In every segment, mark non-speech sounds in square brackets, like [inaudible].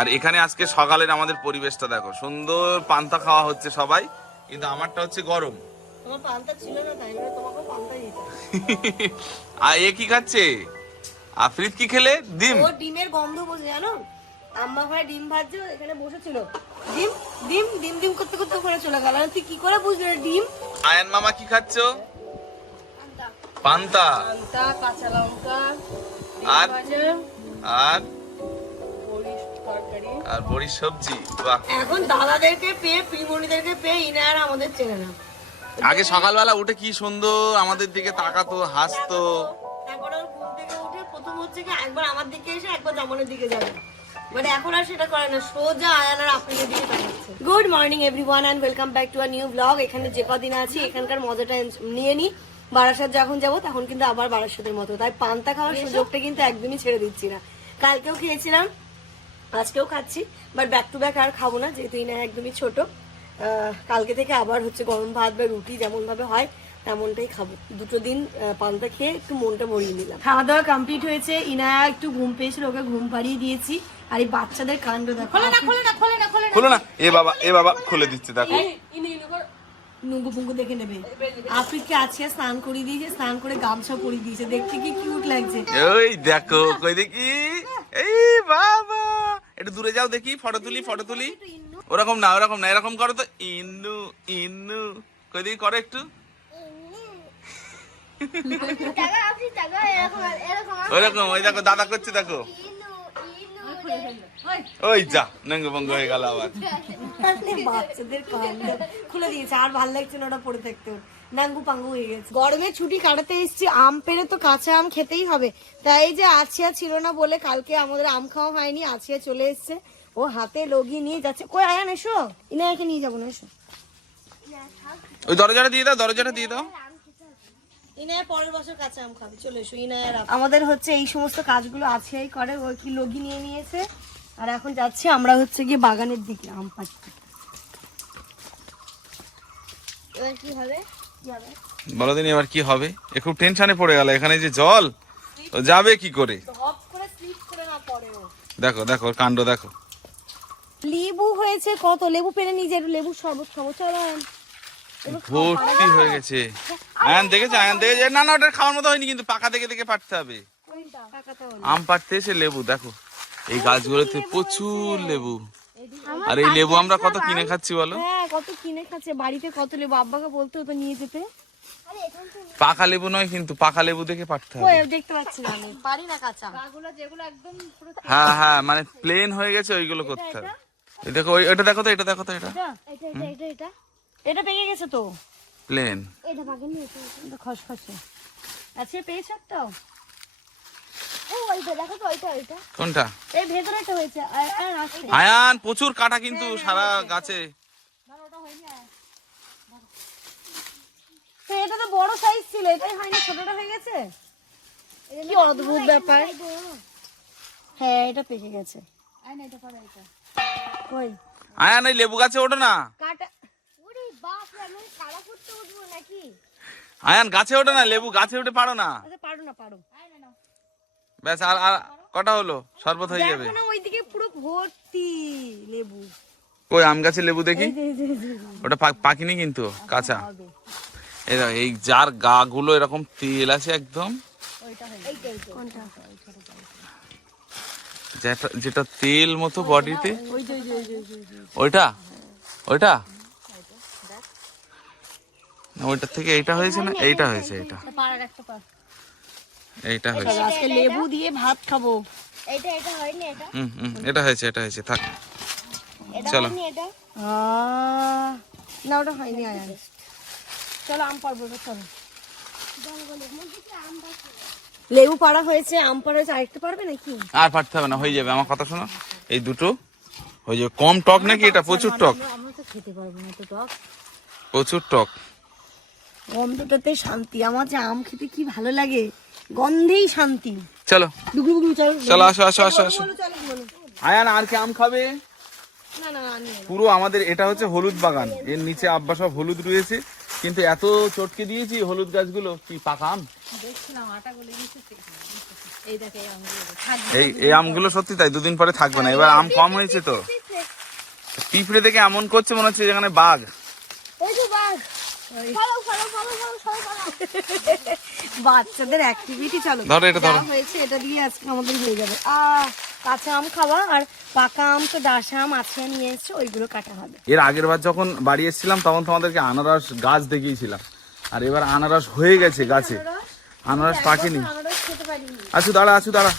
আর এখানে আজকে সকালের আমাদের পরিবেশটা দেখো। সুন্দর পান্তা খাওয়া হচ্ছে সবাই কিন্তু আমারটা হচ্ছে গরম। পান্তা ছিল না তাই বলে তোমাকে পান্তা আর এ কি খাচ্ছে? আফরিদ কি খেলে? ডিম? ও ডিমের গন্ধ বোঝে জানো? আম্মা ঘরে ডিম ভাজছে এখানে বসেছিল। ডিম ডিম ডিম ডিম করতে করতে ওখানে চলে গেল। তুই কি করে বুঝলি ডিম? আয়ান মামা কি খাচ্ছ পান্তা। পান্তা। কাঁচা লঙ্কা আর? আর? আর বড়ির সবজি বাহ। এখন দাদাদেরকে পেয়ে পিমনিদেরকে পেয়ে ইনা আর আমাদের চেনে না। আগে সকালবেলা উঠে কি সুন্দর আমাদের দিকে তাকাতো হাসতো। তারপরে ঘুম থেকে উঠে প্রথম হচ্ছে কি একবার আমার দিকে এসে একবার জামানের দিকে যাবে। মানে এখন আর সেটা করে না সোজা আয়ান আর আপনাদের দিকে তাকাচ্ছে। Good morning everyone and welcome back to a new blog এখানে যে কদিন আছি এখানকার মজাটা নিয়ে নি। বারাসাত যখন যাব তখন কিন্তু আবার বারাসাতের মতো। তাই পান্তা খাওয়ার সুযোগটা কিন্তু একদমই ছেড়ে দিচ্ছি না। কালকেও খেয়েছিলাম আজকেও খাচ্ছি বাট ব্যাক টু ব্যাক আর খাব না যেহেতু ইনা একদমই ছোট। কালকে থেকে আবার হচ্ছে গরম ভাত বা রুটি যেমন ভাবে হয় তেমনটাই খাব। দুটো দিন পান্তা খেয়ে একটু মনটা ভরিয়ে নিলাম। খাওয়া দাওয়া কমপ্লিট হয়েছে ইনা একটু ঘুম পেয়েছিল ওকে ঘুম পাড়িয়ে দিয়েছি। আর এই বাচ্চাদের কাণ্ড দেখো। খুলো না এ বাবা এ বাবা খুলে দিচ্ছে দেখো। নুঙ্গু পুঙ্গু দেখে নেবে। আফ্রিদকে আজকে স্নান করিয়ে দিয়েছে স্নান করে গামছা পরিয়ে দিয়েছে। দেখতে কি কিউট লাগছে। ওই দেখো কই দেখি? এই বাবা! একটু দূরে যাও দেখি ফটো তুলি ফটো তুলি। ওরকম না ওরকম না এরকম করো তো। ইন্নু ইন্নু কই দেখি করো একটু। ওরকম ওই দেখো দাদা করছে দেখো। ইনু ইনু ওই যা নঙ্গ ভঙ্গ হয়ে গেল আবার। বাচ্চাদের খুলে দিয়েছে আর ভালো লাগছে না ওটা পড়ে থাকতে। নাঙ্গু পাঙ্গু হয়ে গেছে। গরমে ছুটি কাটাতে এসেছি আম পেরে তো কাঁচা আম খেতেই হবে। তাই এই যে আছিয়া ছিল না বলে কালকে আমাদের আম খাওয়া হয়নি আছিয়া চলে এসছে। ও হাতে লগি নিয়ে যাচ্ছে। কই আয়ান এসো। ইনায়াকে নিয়ে যাব না এসো। ওই দরজাটা দিয়ে দাও দরজাটা দিয়ে দাও। ইনায়া পরের বছর কাঁচা আম খাবে। চলে এসো ইনায়ার আমাদের হচ্ছে এই সমস্ত কাজগুলো আছিয়াই করে। ও কি লগি নিয়ে নিয়েছে। আর এখন যাচ্ছি আমরা হচ্ছে গিয়ে বাগানের দিকে আম পাড়তে। এবার কি হবে? বলো দিন এবার কি হবে? এ খুব টেনশনে পড়ে গেল। এখানে যে জল ও যাবে কি করে? হপ করে স্লিপ করে না পড়ে দেখো দেখো কাণ্ড দেখো। লেবু হয়েছে কত? লেবু পেরে একটু লেবুর শরবত খাব চলো ভর্তি হয়ে গেছে। আয়ান দেখেছে? আয়ান দেখেছে? না না ওটা খাওয়ার মতো হয়নি কিন্তু পাকা দেখে দেখে পারতে হবে। আম পাড়তে এসে লেবু দেখো। এই গাছগুলোতে প্রচুর লেবু। আর এই লেবু আমরা কত কিনে খাচ্ছি বলো? হ্যাঁ কত কিনে খাচ্ছে বাড়িতে কত লেবু? আব্বাকে বলতে হতো নিয়ে যেতে। পাকা লেবু নয় কিন্তু পাকা লেবু দেখে পারতে ওই হবে। দেখতে পাচ্ছি আমি। [laughs] পারি না কাঁচা? হ্যাঁ হ্যাঁ মানে প্লেন হয়ে গেছে ওইগুলো করতে হবে। দেখো ওই ওইটা দেখো তো এটা দেখো তো এটা। এটা এটা এটা এটা এটা? এটা পেকে গেছে তো? প্লেন এটা পাকেনি এটা। এটা খসখসে। আচ্ছা পেয়েছ তো? কোনটা? এই ভেতরে একটা হয়েছে আর আর আছে আয়ান প্রচুর কাটা কিন্তু সারা গাছে। এটা তো বড় সাইজ ছিল এটাই হয়নি ছোটটা হয়ে গেছে? কি অদ্ভুত ব্যাপার। হ্যাঁ এটা পেকে গেছে। কই? আয়ান এই লেবু গাছে ওঠো না। আয়ান গাছে ওঠো না লেবু গাছে উঠে পারো না। আচ্ছা পারো না পারো। ব্যাস আর আর কটা হলো? শরবত হয়ে যাবে। না ওইদিকে পুরো ভর্তি লেবু। কই আম গাছে লেবু দেখি। ওটা পাক- পাকেনি কিন্তু কাঁচা। এই দেখো, এই যার গা গুলো এরকম তেল আছে একদম। যেটা যেটা তেল মতো বডিতে। ওইটা ওইটা ওইটার থেকে এইটা হয়েছে না? এইটা হয়েছে এইটা। পাড়ার একটা পাড়। এইটা হয়েছে। আজকে লেবু দিয়ে ভাত খাব। এটা এটা হয়নি এটা? হুম হুম এটা হয়েছে এটা হয়েছে থাক। চলো। এটা? না ওটা হয়নি আয়ান চলো আম পারব চলো। লেবু পাড়া হয়েছে আম পাড়া হয়েছে আরেকটা পারবে নাকি? আর পারতে হবে না হয়ে যাবে। আমার কথা শোনো এই দুটো হয়ে যাবে কম টক নাকি এটা? প্রচুর টক। আমরা তো খেতে পারব না তো টক। প্রচুর টক। গন্ধটাতে শান্তি আমার যে আম খেতে কি ভালো লাগে। গন্ধেই শান্তি। চলো। ডুগলু ডুগলু চলো। চলো আসো আসো আসো আসো। আয়ান আর কি আম খাবে। পুরো আমাদের এটা হচ্ছে হলুদ বাগান। এর নিচে আব্বা সব হলুদ রয়েছে। কিন্তু এত চটকে দিয়েছি হলুদ গাছগুলো কি পাকা আম? এই দেখে এই আমগুলো। এই এই আমগুলো সত্যি তাই দুদিন পরে থাকবে না। এবার আম কম হয়েছে তো। পিঁপড়ে দেখে এমন করছে মনে হচ্ছে যেখানে বাঘ ওই যে বাঘ ফলো ফলো ফলো ফলো সবাই ফলো [laughs] বাচ্চাদের অ্যাক্টিভিটি চলো। ধরো এটা ধরো। হয়েছে এটা দিয়ে আজকে আমাদের হয়ে যাবে। আহ কাঁচা আম খাওয়া আর পাকা আম তো ডাসা আম আছে নিয়ে এসছে ওইগুলো কাটা হবে। এর আগের বার যখন বাড়ি এসেছিলাম তখন তোমাদেরকে আনারস গাছ দেখিয়েছিলাম। আর এবার আনারস হয়ে গেছে গাছে। আনারস পাকেনি। আনারস খেতে দাঁড়া আছু দাঁড়া।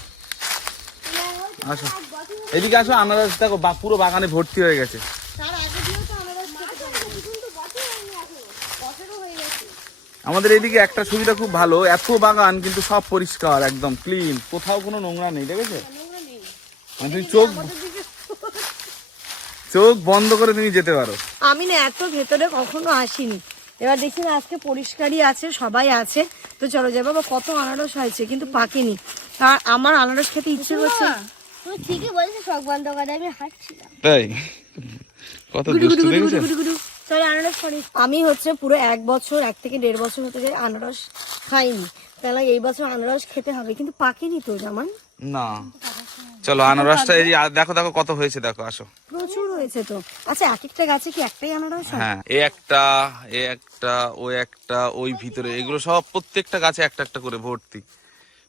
আসো। এদিকে আসো আনারস দেখো বা- পুরো বাগানে ভর্তি হয়ে গেছে তার আগে দিয়েও তো আনারস খেতে পারিনি কিন্তু বছর হয়নি এখনও বছরও হয়ে গেছে আমাদের এদিকে একটা সুবিধা খুব ভালো এত বাগান কিন্তু সব পরিষ্কার একদম ক্লিন কোথাও কোনো নোংরা নেই দেখেছ? মানে তুমি চোখ চোখ বন্ধ করে তুমি যেতে পারো। আমি না এত ভেতরে কখনো আসিনি। এবার দেখি না আজকে পরিষ্কারই আছে সবাই আছে। তো চলো যাই বাবা কত আনারস হয়েছে কিন্তু পাকেনি। আর আমার আনারস খেতে ইচ্ছে করছে। তুমি ঠিকই বলেছ শখ বন্ধ করে আমি হাঁটছিলাম। তাই? কত দুষ্টু দেখেছ? আমি হচ্ছে পুরো এক বছর এক থেকে দেড় বছর হতে যায় আনারস খাইনি। তাহলে এই বছর আনারস খেতে হবে কিন্তু পাকেনি তো জামান না। চলো আনারসটা এই দেখো দেখো কত হয়েছে দেখো আসো। প্রচুর হয়েছে তো। আচ্ছা এক একটা গাছে কি একটাই আনারস হ্যাঁ? এ একটা এ একটা ও একটা ওই ভিতরে এগুলো সব প্রত্যেকটা গাছে একটা একটা করে ভর্তি।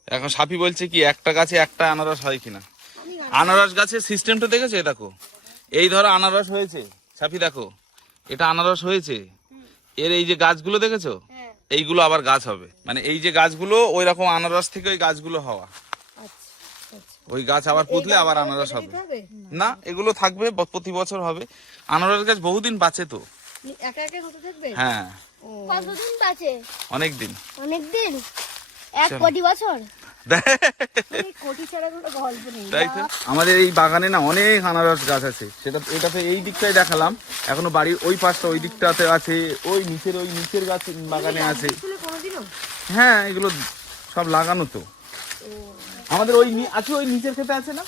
এখন সাপি বলছে কি একটা গাছে একটা আনারস হয় কিনা? আনারস গাছের সিস্টেমটা দেখেছ? দেখো এই ধরো আনারস হয়েছে। সাপি দেখো। এটা আনারস হয়েছে? এর এই যে গাছগুলো দেখেছ? হ্যাঁ। এইগুলো আবার গাছ হবে। মানে এই যে গাছগুলো ওই রকম আনারস থেকে ওই গাছগুলো হওয়া। ওই গাছ আবার পুতলে আবার আনারস হবে। না। এগুলো থাকবে প্রতি বছর হবে। আনারস গাছ বহুদিন বাঁচে তো। হ্যাঁ। দিন অনেক দিন এক কোটি বছর? আমাদের এই বাগানে না অনেক আনারস গাছ আছে। সেটা এটাতে এই দিকটাই দেখালাম। এখনও বাড়ির ওই পাশটা ওই দিকটাতে আছে। ওই নিচের ওই নিচের গাছ বাগানে আছে। হ্যাঁ এগুলো সব লাগানো তো। আমাদের ওই আছে ওই নিচের খেতে আছে না?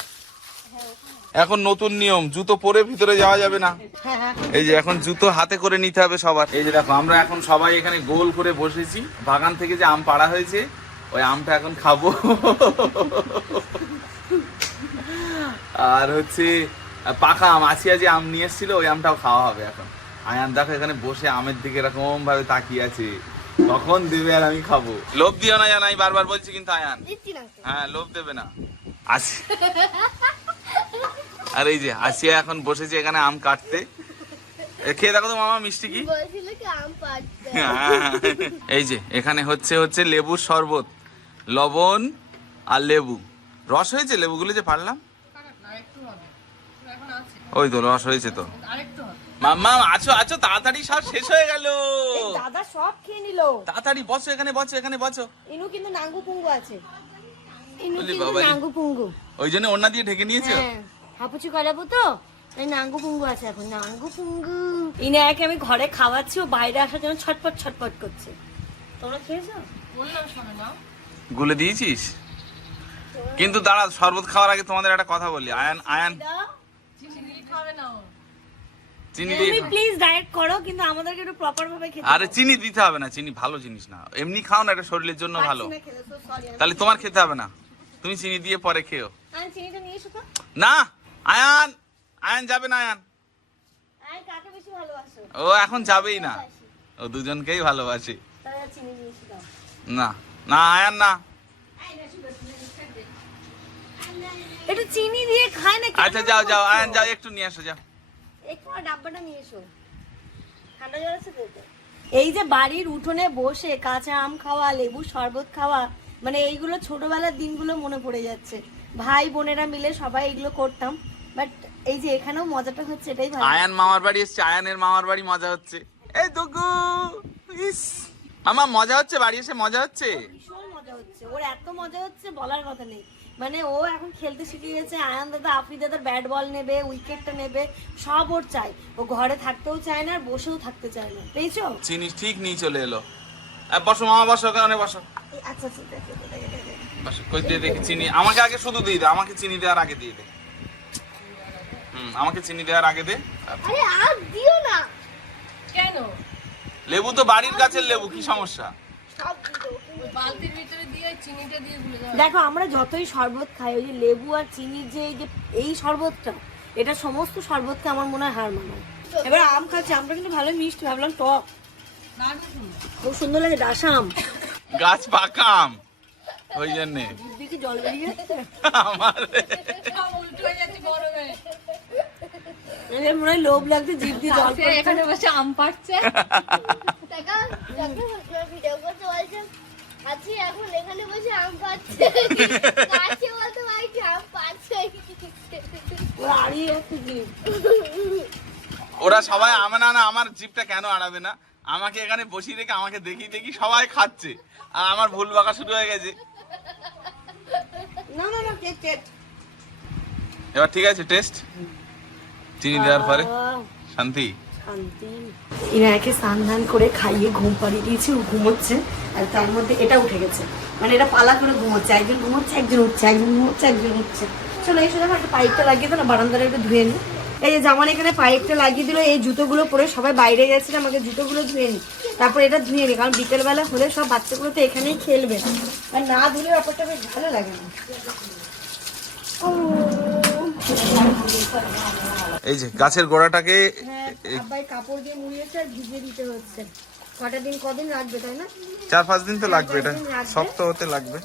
এখন নতুন নিয়ম জুতো পরে ভিতরে যাওয়া যাবে না। হ্যাঁ হ্যাঁ এই যে এখন জুতো হাতে করে নিতে হবে সবার। এই যে দেখো আমরা এখন সবাই এখানে গোল করে বসেছি। বাগান থেকে যে আম পাড়া হয়েছে ওই আমটা এখন খাব। আর হচ্ছে পাকা আম আসিয়া যে আম নিয়ে এসেছিল ওই আমটাও খাওয়া হবে এখন। আয়ান দেখো এখানে বসে আমের দিকে এরকম ভাবে তাকিয়ে আছে। কখন দেবে আর আমি খাব? লোভ দিও না জানাই বারবার বলছি কিন্তু আয়ান। হ্যাঁ লোভ দেবে না। আসি আর এই যে আসিয়া এখন বসেছে এখানে আম কাটতে। এ, খেয়ে দেখো তো মামা মিষ্টি কি? বলছিল কি এই যে এখানে হচ্ছে হচ্ছে লেবুর শরবত। লবণ আর লেবু। রস হয়েছে? লেবুগুলো যে পারলাম। ওই তো রস হয়েছে তো। মাম্মা আছো আছো তাড়াতাড়ি সব শেষ হয়ে গেল। দাদা সব খেয়ে নিল। তাড়াতাড়ি বসো এখানে বসো এখানে বসো। ইনু কিন্তু নাঙ্গু পুঙ্গু আছে। ইনু বলি কিন্তু নাঙ্গু পুঙ্গু। ওই জন্য ওন্না দিয়ে ঢেকে নিয়েছো? হ্যাঁ হাপুচু করাবো তো? এই নাঙ্গু পুঙ্গু আছে এখন নাঙ্গু পুঙ্গু। ইনায়াকে আমি ঘরে খাওয়াচ্ছি ও বাইরে আসার জন্য ছটপট ছটপট করছে। তোমরা খেয়েছো? গুলে দিয়েছিস? কিন্তু দাঁড়া শরবত খাওয়ার আগে তোমাদের একটা কথা বলি। আয়ান আয়ান। চিনি দিয়ে প্লিজ ডায়েট করো কিন্তু আমাদেরকে একটু প্রপার ভাবে খেতে আরে চিনি দিতে হবে না চিনি ভালো জিনিস না। এমনি খাও না এটা শরীরের জন্য ভালো। তাহলে তোমার খেতে হবে না। তুমি চিনি দিয়ে পরে খেও। না আয়ান আয়ান যাবে না আয়ান। আমি কাকে বেশি ভালোবাসো? ও এখন যাবেই না। ও দুজনকেই ভালোবাসি। তাহলে চিনি নিয়ে এসো দাও না। না আয়ান না। একটু চিনি দিয়ে খায় না আচ্ছা যাও যাও আয়ান যাও একটু নিয়ে আসো যাও। একটু ডাব্বাটা নিয়ে এসো। ঠান্ডা জল আছে এই যে বাড়ির উঠোনে বসে কাঁচা আম খাওয়া লেবু শরবত খাওয়া মানে এইগুলো ছোটবেলার দিনগুলো মনে পড়ে যাচ্ছে। ভাই বোনেরা মিলে সবাই এগুলো করতাম বাট এই যে এখানেও মজাটা হচ্ছে এটাই আয়ান মামার বাড়ি এসছে আয়ানের মামার বাড়ি মজা হচ্ছে। এই দুগু ইস। মামা মজা হচ্ছে বাড়ি এসে মজা হচ্ছে? ভীষণ মজা হচ্ছে। ওর এত মজা হচ্ছে বলার কথা নেই। মানে ও এখন খেলতে শিখে গেছে আয়ান দাদা আফরি দাদার ব্যাট বল নেবে উইকেটটা নেবে সব ওর চাই। ও ঘরে থাকতেও চায় না আর বসেও থাকতে চায় না। পেয়েছ? চিনি ঠিক নিয়ে চলে এলো। আর বসো মামা বসো ওখানে বসো। আচ্ছা আচ্ছা দেখে দেখে দেখে বসো কই দিয়ে দেখি চিনি। আমাকে আগে শুধু দিয়ে দে আমাকে চিনি দেওয়ার আগে দিয়ে দে। হুম আমাকে চিনি দেওয়ার আগে দে। আরে আর দিও না। কেন? লেবু তো বাড়ির গাছের লেবু কি সমস্যা? সব দিয়ে দেবো বালতির ভিতরে দিয়ে চিনিটা দিয়ে গুলে দেখো আমরা যতই শরবত খাই ওই যে লেবু আর চিনির যে এই যে এই শরবতটা এটা সমস্ত শরবতকে আমার মনে হয় হার মানায়। এবার আম খাচ্ছি আমটা কিন্তু ভালো মিষ্টি ভাবলাম টক। খুব সুন্দর লাগে ডাসা আম। গাছ পাকাম ওই জন্যে। জল বেরিয়ে যাচ্ছে। আমার এদের মনে হয় লোভ লাগছে জিভ দিয়ে জল পড়ছে। এখানে বসে আম ভিডিও করতে বলছে আছি এখন এখানে বসে আম কাছে বলতে আম জিভ। ওরা সবাই আমে না না আমার জিপটা কেন আড়াবে না? আমাকে এখানে বসিয়ে রেখে আমাকে দেখি দেখি সবাই খাচ্ছে। আর আমার ভুল বাঁকা শুরু হয়ে গেছে। না না না টেট টেট এবার ঠিক আছে টেস্ট? চিনি দেওয়ার পরে? শান্তি? ইনায়াকে স্নান করে খাইয়ে ঘুম পাড়িয়ে দিয়েছি, ও ঘুমোচ্ছে, আর তার মধ্যে এটা উঠে গেছে। মানে এটা পালা করে ঘুমোচ্ছে, একজন ঘুমোচ্ছে, একজন উঠছে, একজন ঘুমোচ্ছে, একজন উঠছে। চলো এই শুধু একটা পাইপটা লাগিয়ে দাও না বারান্দাটা একটু ধুয়ে নি। এই যে জামান এখানে পাইপটা লাগিয়ে দিল, এই জুতোগুলো পরে সবাই বাইরে গেছিল আমাকে জুতোগুলো ধুয়ে নি। তারপর এটা ধুয়ে নি, কারণ বিকেলবেলা হলে সব বাচ্চাগুলো তো এখানেই খেলবে। আর না ধুলে ব্যাপারটা বেশ ভালো লাগে না। এই যে গাছের গোড়াটাকে হ্যাঁ আব্বাই কাপড় দিয়ে মুড়িয়েছে আর ভিজিয়ে দিতে হচ্ছে। কটা দিন কদিন লাগবে তাই না? চার পাঁচ দিন তো লাগবে এটা। শক্ত হতে লাগবে।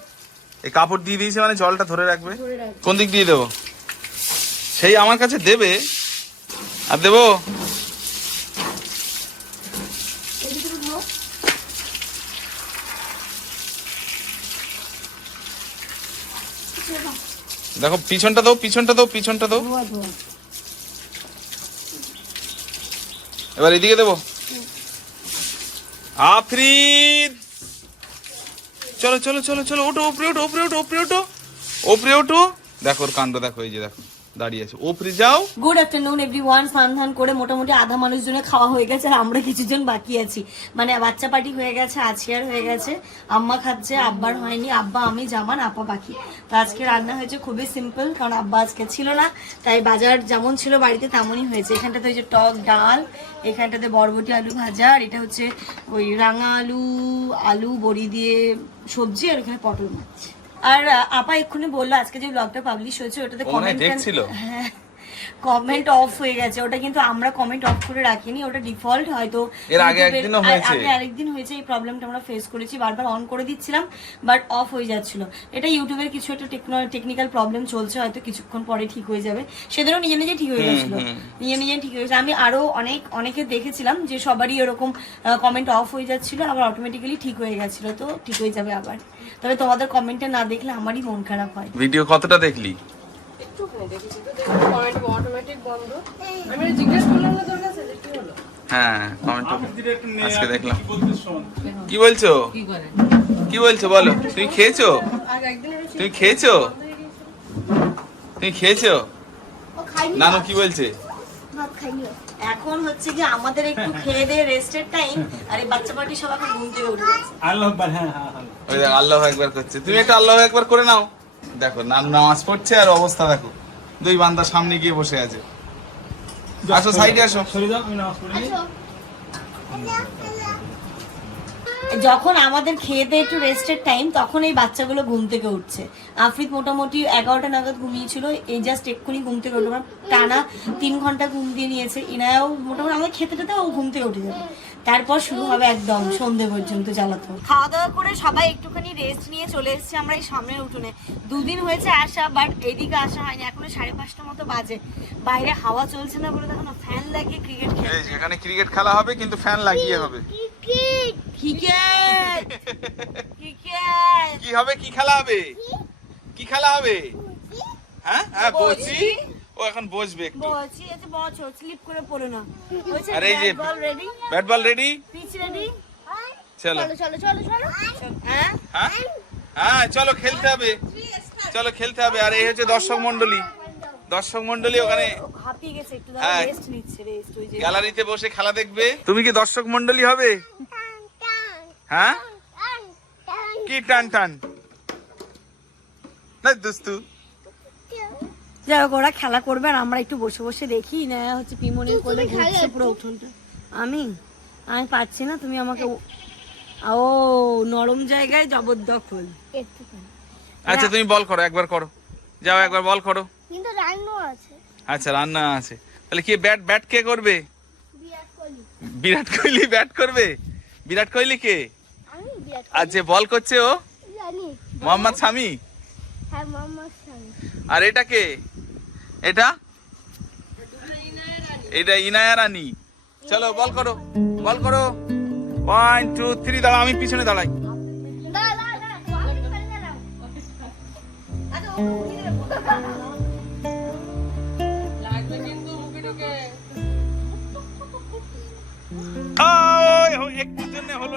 এই কাপড় দিয়ে দিয়েছে মানে জলটা ধরে রাখবে। কোন দিক দিয়ে দেবো? সেই আমার কাছে দেবে। আর দেবো। দেখো পিছনটা দাও পিছনটা দাও পিছনটা দাও ধোয়া ধোয়া এবার এদিকে দেবো। আফরিদ চলো চলো চলো চলো ওটো ওপরে ওটো ওপরে ওটো ওপরে ওটো ওপরে ওটো দেখো, ওর কাণ্ড দেখো, এই যে দেখো। দাঁড়িয়ে আছে ওপরে যাও। গুড আফটারনুন এভরিওয়ান স্নান ধান করে মোটামুটি আধা মানুষজনের খাওয়া হয়ে গেছে, আর আমরা কিছুজন বাকি আছি। মানে বাচ্চা পার্টি হয়ে গেছে আছিয়ার হয়ে গেছে। আম্মা খাচ্ছে, আব্বার হয়নি, আব্বা, আমি, জামান, আপা বাকি। তো আজকে রান্না হয়েছে খুবই সিম্পল কারণ আব্বা আজকে ছিল না, তাই বাজার যেমন ছিল বাড়িতে তেমনই হয়েছে। এখানটাতে ওই যে টক ডাল, এখানটাতে বরবটি আলু ভাজা, আর এটা হচ্ছে ওই রাঙা আলু আলু বড়ি দিয়ে সবজি, আর এখানে পটল মাছ। আর আপা এক্ষুনি বলল আজকে যে ব্লগটা পাবলিশ হয়েছে ওটাতে কমেন্ট দেখছিল। হ্যাঁ কমেন্ট অফ হয়ে গেছে। ওটা কিন্তু আমরা কমেন্ট অফ করে রাখিনি ওটা ডিফল্ট হয়তো এর আগে একদিনও হয়েছে। আগে আরেকদিন হয়েছে এই প্রবলেমটা আমরা ফেস করেছি বারবার অন করে দিচ্ছিলাম বাট অফ হয়ে যাচ্ছিল। এটা ইউটিউবের কিছু একটা টেকনিক্যাল প্রবলেম চলছে হয়তো কিছুক্ষণ পরে ঠিক হয়ে যাবে। সেদিনও নিজে নিজে ঠিক হয়ে গেছিল। নিজে নিজে ঠিক হয়ে গেছে আমি আরও অনেক অনেকে দেখেছিলাম যে সবারই এরকম কমেন্ট অফ হয়ে যাচ্ছিল আবার অটোমেটিক্যালি ঠিক হয়ে গেছিল তো ঠিক হয়ে যাবে আবার। তবে তোমাদের কমেন্টটা না দেখলে আমারই মন খারাপ হয়। ভিডিও কতটা দেখলি? অটোমেটিক বন্ধ আমি জিজ্ঞেস করলাম না তোর কাছে যে কি হলো হ্যাঁ কমেন্ট আজকে দেখলাম কি বলছো? কি বলছো বলো? তুমি খেয়েছো? তুমি খেয়েছো? তুমি খেয়েছো? নানু কি বলছে। এখন হচ্ছে কি আমাদের একটু খেয়ে দিয়ে রেস্টের টাইম আর এই বাচ্চা পার্টি সব এখন ঘুম থেকে উঠে গেছে। আল্লাহ আকবার হ্যাঁ হ্যাঁ হ্যাঁ। ওই দেখ আল্লাহ একবার করছে। তুমি একটা আল্লাহ একবার করে নাও। দেখো নানু নামাজ পড়ছে আর অবস্থা দেখো। দুই বান্দা সামনে গিয়ে বসে আছে। আসো সাইডে আসো। সরে যাও আমি নামাজ পড়ি। আসো। যখন আমাদের খেয়ে দিয়ে একটু রেস্টের টাইম তখন এই বাচ্চাগুলো ঘুম থেকে উঠছে। আফ্রিদ মোটামুটি এগারোটা নাগাদ ঘুমিয়েছিল এই জাস্ট এক্ষুনি ঘুম থেকে উঠল। টানা তিন ঘণ্টা ঘুম দিয়ে নিয়েছে। ইনায়াও মোটামুটি আমাদের খেতে খেতে ও ঘুম থেকে উঠে যাবে। তারপর শুরু হবে একদম সন্ধে পর্যন্ত জ্বালাতো। খাওয়া দাওয়া করে সবাই একটুখানি রেস্ট নিয়ে চলে এসেছে আমরা এই সামনের উঠোনে। দুদিন হয়েছে আসা বাট এদিকে আসা হয়নি। এখনও সাড়ে পাঁচটা মতো বাজে। বাইরে হাওয়া চলছে না বলে দেখো না ফ্যান লাগিয়ে ক্রিকেট খেলে এখানে ক্রিকেট খেলা হবে কিন্তু ফ্যান লাগিয়ে হবে। ক্রিকেট ক্রিকেট ক্রিকেট কি হবে? কি খেলা হবে? কি খেলা হবে? হ্যাঁ? হ্যাঁ বসি ও এখন বসবে একটু। বলছি এতে বছ স্লিপ করে পড়ো না। বলছে আরে এই যে ball ready bat ball ready pitch ready চলো। চলো চলো চলো হ্যাঁ? হ্যাঁ? হ্যাঁ চলো খেলতে হবে। চলো খেলতে হবে। আর এই হচ্ছে দর্শক মন্ডলী দর্শক মন্ডলী ওখানে হ্যাঁ। রেস্ট নিচ্ছে রেস্ট ওই যে গ্যালারিতে বসে খেলা দেখবে। তুমি কি দর্শক মন্ডলী হবে? হ্যাঁ? কি টান টান? না দুস্তু। যাই হোক ওরা খেলা করবে আর আমরা একটু বসে বসে দেখি না হচ্ছে পিমনির কোলে ঘুরছে পুরো উঠোনটা। আমি? আমি পাচ্ছি না তুমি আমাকে ও নরম জায়গায় জবরদখল। আচ্ছা তুমি বল করো একবার করো। যাও একবার বল করো। কিন্তু রান্না আছে। আচ্ছা রান্না আছে। তাহলে কি ব্যাট ব্যাট কে করবে? বিরাট কোহলি। বিরাট কোহলি ব্যাট করবে? বিরাট কোহলি কে? আর যে বল করছে ও? মোহাম্মদ শামি? হ্যাঁ আর এটা কে? এটা? এটা ইনায়া রানী। চলো বল করো বল করো। ওয়ান টু থ্রি দাঁড়া আমি পিছনে দাঁড়াই। দাঁড়া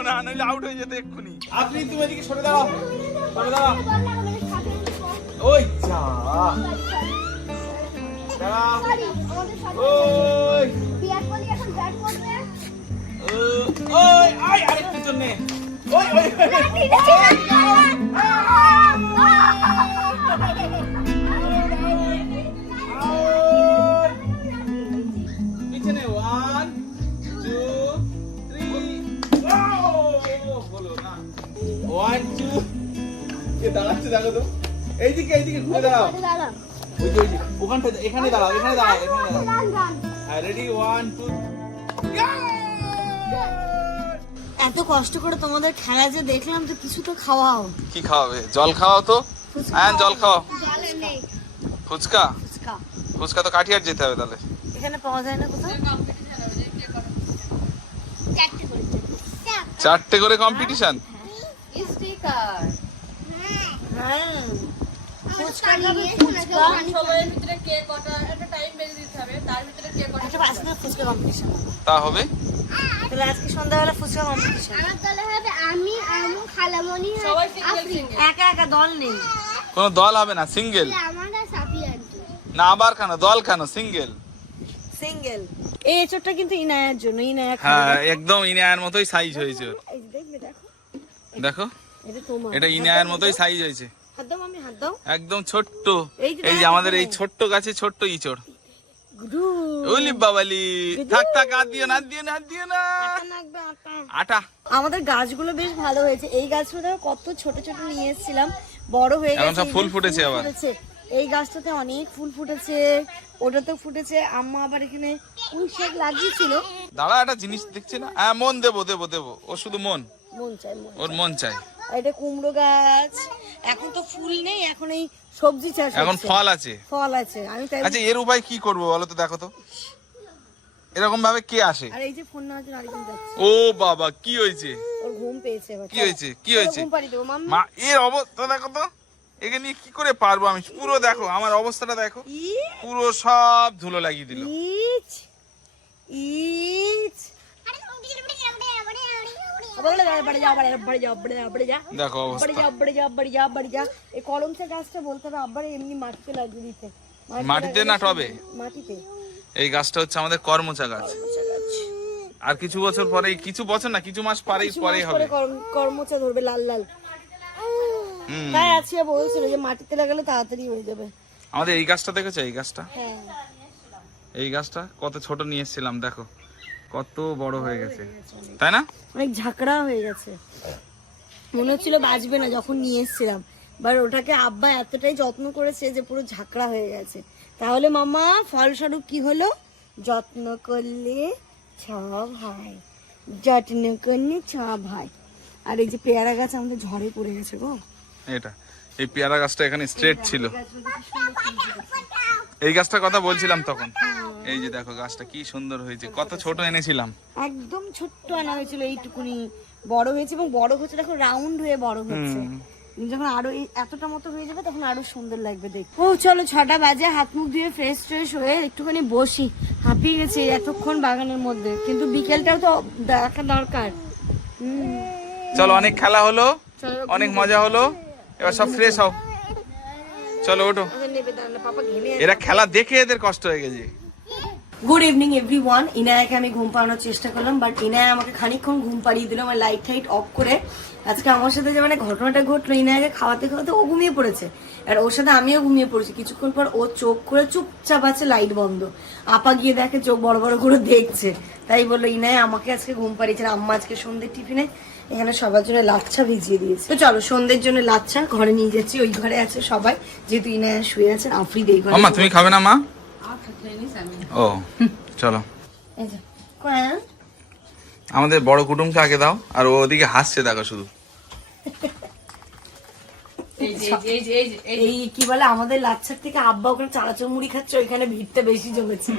না নইলে আউট হয়ে যেত এক্ষুনি আপনি তুমি এদিকে সরে দাঁড়াও সরে দাঁড়াও মানে ওই যা ওই বিরাট কোহলি এখন ব্যাট করবে ও, ওই আই আরেকটুর জন্য ওই ওই দাঁড়াচ্ছে দেখো তো। এইদিকে এইদিকে ঘুরে দাঁড়াও। ওই যে ওই যে ওখানটা এখানে দাঁড়াও এখানে দাঁড়াও দাঁড়াও। রেডি ওয়ান টু এত কষ্ট করে তোমাদের খেলা যে দেখলাম তো কিছু তো খাওয়াও। কি খাওয়াবে? জল খাওয়াও তো? হ্যাঁ জল খাওয়াও। ফুচকা? ফুচকা। ফুচকা তো কাঠিয়ার যেতে হবে তাহলে। এখানে পাওয়া যায় না কোথাও? চারটে করে। চারটে করে কম্পিটিশন স্টিকার। হ্যাঁ। ফুচকা নিয়ে ফুচকা। সময়ের ভিতরে কে কটা একটা টাইম বেঁধে দিতে হবে তার ভিতরে কে কটা আজকে ফুচকা কম্পিটিশন তা হবে? তাহলে আজকে সন্ধ্যাবেলা ফুচকা কম্পিটিশন আমার দলে হবে আমি আমু খালামণি সবাই সিঙ্গেল একা একা দল নেই। কোনো দল হবে না সিঙ্গেল আমার সাফি আন্টি। না আবার কেন? দল কেন? সিঙ্গেল সিঙ্গেল এই এচোরটা কিন্তু ইনায়ের জন্য ইনায়া হ্যাঁ একদম ইনায়ার মতোই সাইজ হয়েছে দেখো। দেখো। এটা ইনায়ার মতোই সাইজ হয়েছে। একদম ছোট্ট। এই যে আমাদের এই ছোট্ট গাছে ছোট্ট ইচড়। আমাদের গাছগুলো বেশ ভালো হয়েছে। এই গাছগুলো দেখো কত ছোট ছোট নিয়ে এসেছিলাম। বড় হয়ে গেছে ফুল ফুটেছে আবার। এই গাছটাতে অনেক ফুল ফুটেছে ফুটেছে। আম্মা আবার এখানে পুঁই শাক লাগিয়েছিল। দাঁড়া একটা জিনিস দেখছি না? হ্যাঁ মন দেবো দেবো দেবো। ও শুধু মন। মন চাই ওর মন চাই এটা কুমড়ো গাছ এখন তো ফুল নেই এখন এই সবজি চাষ এখন ফল আছে? ফল আছে আমি তাই আচ্ছা এর উপায় কি করব বলো তো দেখো তো। এরকম ভাবে কে আসে? আর এই যে ফোন নেওয়ার জন্য আরেকজন যাচ্ছে। ও বাবা কি হয়েছে? ওর ঘুম পেয়েছে কি। হয়েছে? কি হয়েছে? ঘুম পাড়িয়ে দেবো মা এর অবস্থা দেখো তো। একে নিয়ে কি করে পারব আমি? পুরো দেখো আমার অবস্থাটা দেখো। ই পুরো সব ধুলো লাগিয়ে দিল। ইচ! ইচ বলে যা বড়ে যা বড়ে বড়ে যা বড়ে যা বড়ে যা দেখো এই গাছটা বলতে হবে আবার এমনি মাটিতে লাগিয়ে দিতে মাটিতে না টবে মাটিতে এই গাছটা হচ্ছে আমাদের কর্মচা গাছ। আর কিছু বছর পরে কিছু বছর না কিছু মাস পরেই কিছু পরেই হবে। কর্মচা ধরবে লাল লাল। তাই আছে বলছিল যে মাটিতে লাগালে তাড়াতাড়ি হয়ে যাবে। আমাদের এই গাছটা দেখেছ? এই গাছটা? হ্যাঁ। এই গাছটা? কত ছোট নিয়ে এসেছিলাম দেখো। কত বড় হয়ে গেছে। তাই না? অনেক ঝাঁকড়া হয়ে গেছে। মনে হচ্ছিল বাঁচবে না যখন নিয়ে এসেছিলাম। বাট ওটাকে আব্বা এতটাই যত্ন করেছে যে পুরো ঝাঁকড়া হয়ে গেছে। তাহলে মামা ফলস্বরূপ কি হলো? যত্ন করলে ছ ভাই। যত্ন করলে ছ ভাই। আর এই যে পেয়ারা গাছ আমাদের ঝড়ে পড়ে গেছে গো। এটা এই পেয়ারা গাছটা এখানে স্ট্রেট ছিল। এই গাছটার কথা বলছিলাম তখন। এই যে দেখো গাছটা কি সুন্দর হয়েছে কত ছোট এনেছিলাম। একদম ছোট্ট আনা হয়েছিল এইটুকুনি বড় হয়েছে এবং বড় হচ্ছে দেখো রাউন্ড হয়ে বড় হচ্ছে। যখন আরও এতটা মতো হয়ে যাবে তখন আরও সুন্দর লাগবে দেখতে। ও চলো ছটা বাজে হাত মুখ ধুয়ে ফ্রেশ ট্রেশ হয়ে একটুখানি বসি। হাঁপিয়ে গেছি এতক্ষণ বাগানের মধ্যে কিন্তু বিকেলটাও তো দেখা দরকার। চলো অনেক খেলা হলো অনেক মজা হলো এবার সব ফ্রেশ হও। চলো ওঠো। এরা খেলা দেখে এদের কষ্ট হয়ে গেছে। গুড ইভিনিং এভরি ওয়ান ইনায়াকে আমি ঘুম পাড়ানোর চেষ্টা করলাম বাট ইনায়া আমাকে খানিকক্ষণ ঘুম পাড়িয়ে দিল আমার লাইট টাইট অফ করে। আজকে আমার সাথে যে মানে ঘটনাটা ঘটলো ইনায়াকে খাওয়াতে খাওয়াতে ও ঘুমিয়ে পড়েছে। আর ওর সাথে আমিও ঘুমিয়ে পড়েছি। কিছুক্ষণ পর ও চোখ করে চুপচাপ আছে লাইট বন্ধ। আপা গিয়ে দেখে চোখ বড় বড় করে দেখছে। তাই বলল ইনায়া আমাকে আজকে ঘুম পাড়িয়েছে আর আম্মা আজকে সন্ধ্যের টিফিনে এখানে সবার জন্য লাচ্ছা ভিজিয়ে দিয়েছে। তো চলো সন্ধ্যের জন্য লাচ্ছা ঘরে নিয়ে যাচ্ছি ওই ঘরে আছে সবাই। যেহেতু ইনায়া শুয়ে আছেন আফ্রিদ এই ঘরে তুমি খাবে না মা? ও চলো। এই যে, আমাদের বড় কুটুমকে আগে দাও আর ও ওদিকে হাসছে দেখো শুধু। এই কি বলে আমাদের লাচ্ছার থেকে আব্বা ওখানে চানাচুর মুড়ি খাচ্ছে ওইখানে ভিড়টা বেশি জমেছে।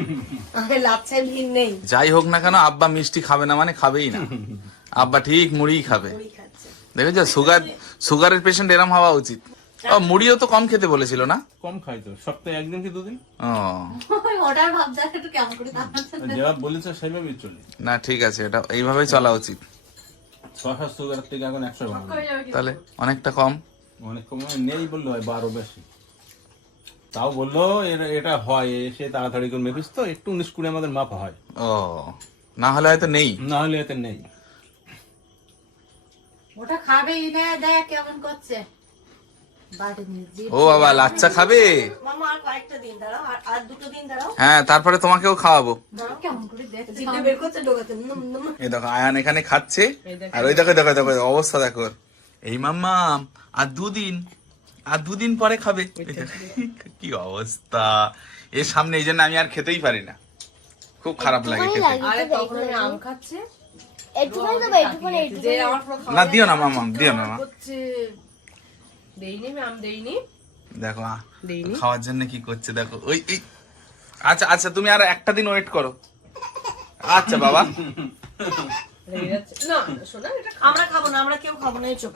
আমাদের লাচ্ছায় ভিড় নেই। যাই হোক না কেন আব্বা মিষ্টি খাবে না মানে খাবেই না। আব্বা ঠিক মুড়িই খাবে। মুড়ি দেখেছ? সুগার সুগারের পেশেন্ট এরম হওয়া উচিত। ও মুড়িও তো কম খেতে বলেছিল না? কম খাই তো সপ্তাহে একদিন কি দুদিন? ও। কেমন করে যারা বলেছে সেইভাবেই চলি। না ঠিক আছে এটা এইভাবেই চলা উচিত। ছশো সুগার থেকে এখন একশো ভালো তাহলে অনেকটা কম? অনেক কম নেই বলল হয় বারো বেশি। তাও বলল এটা হয় এসে তাড়াতাড়ি করে মেপিস তো একটু উনিশ কুড়ি আমাদের মাপ হয়। ও না হলে হয়তো নেই। না হলে এতে নেই। ওটা খাবে ইনে দেখ কেমন করছে। ও বাবা লাচ্চা খাবে? মামা আর কয়েকটা দিন দাঁড়াও আর আর দুটো দিন দাঁড়াও। হ্যাঁ তারপরে তোমাকেও খাওয়াবো। এই দেখো আয়ান এখানে খাচ্ছে। আর ওই দেখো দেখো দেখো অবস্থা দেখো। এই মাম্মা আর দুদিন আর দুদিন পরে খাবে। কি অবস্থা। এর সামনে এই জন্য আমি আর খেতেই পারি না। খুব খারাপ লাগে খেতে। আমি খাচ্ছে। না দিও না মামা দিও না দেইনি আমি দেইনি। দেখো খাওয়ার জন্য কি করছে দেখো ওই আচ্ছা আচ্ছা তুমি আর একটা দিন ওয়েট করো। আচ্ছা বাবা। না শোনা এটা আমরা খাব না আমরা কেউ খাব না এই চুপ।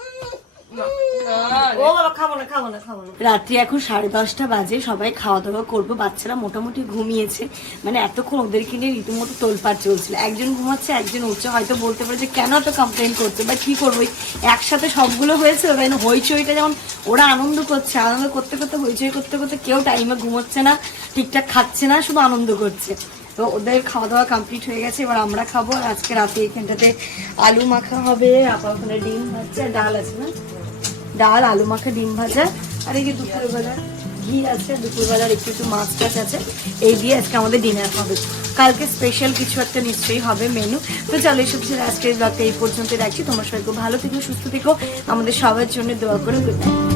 রাত্রি এখন সাড়ে দশটা বাজে, সবাই খাওয়া দাওয়া করব। বাচ্চারা মোটামুটি ঘুমিয়েছে। মানে এতক্ষণ ওদেরকে নিয়ে রীতিমতো তোলপাড় চলছিল। একজন ঘুমাচ্ছে, একজন উঠছে। হয়তো বলতে পারে যে, কেন এত কমপ্লেন করছে? বা কি করব? একসাথে সবগুলো হয়েছে। যেন হইচইটা যেমন ওরা আনন্দ করছে। আনন্দ করতে করতে, হইচই করতে করতে কেউ টাইমে ঘুমোচ্ছে না, ঠিকঠাক খাচ্ছে না, শুধু আনন্দ করছে। তো ওদের খাওয়া দাওয়া কমপ্লিট হয়ে গেছে। এবার আমরা খাব। আজকে রাতে এখানটাতে আলু মাখা হবে আবার ওখানে ডিম আর ডাল আছে না? ডাল, আলু মাখে, ডিম ভাজা, আর এই যে দুপুরবেলা ঘি আছে, দুপুরবেলার একটু একটু মাছ টাছ আছে, এই দিয়ে আজকে আমাদের ডিনার হবে। কালকে স্পেশাল কিছু একটা নিশ্চয়ই হবে মেনু তো চলো এইসব ছেড়ে আজকের ব্লগটা এই পর্যন্ত রাখছি। তোমার সবাইকে ভালো থেকো, সুস্থ থেকো। আমাদের সবার জন্য দোয়া করে। Good night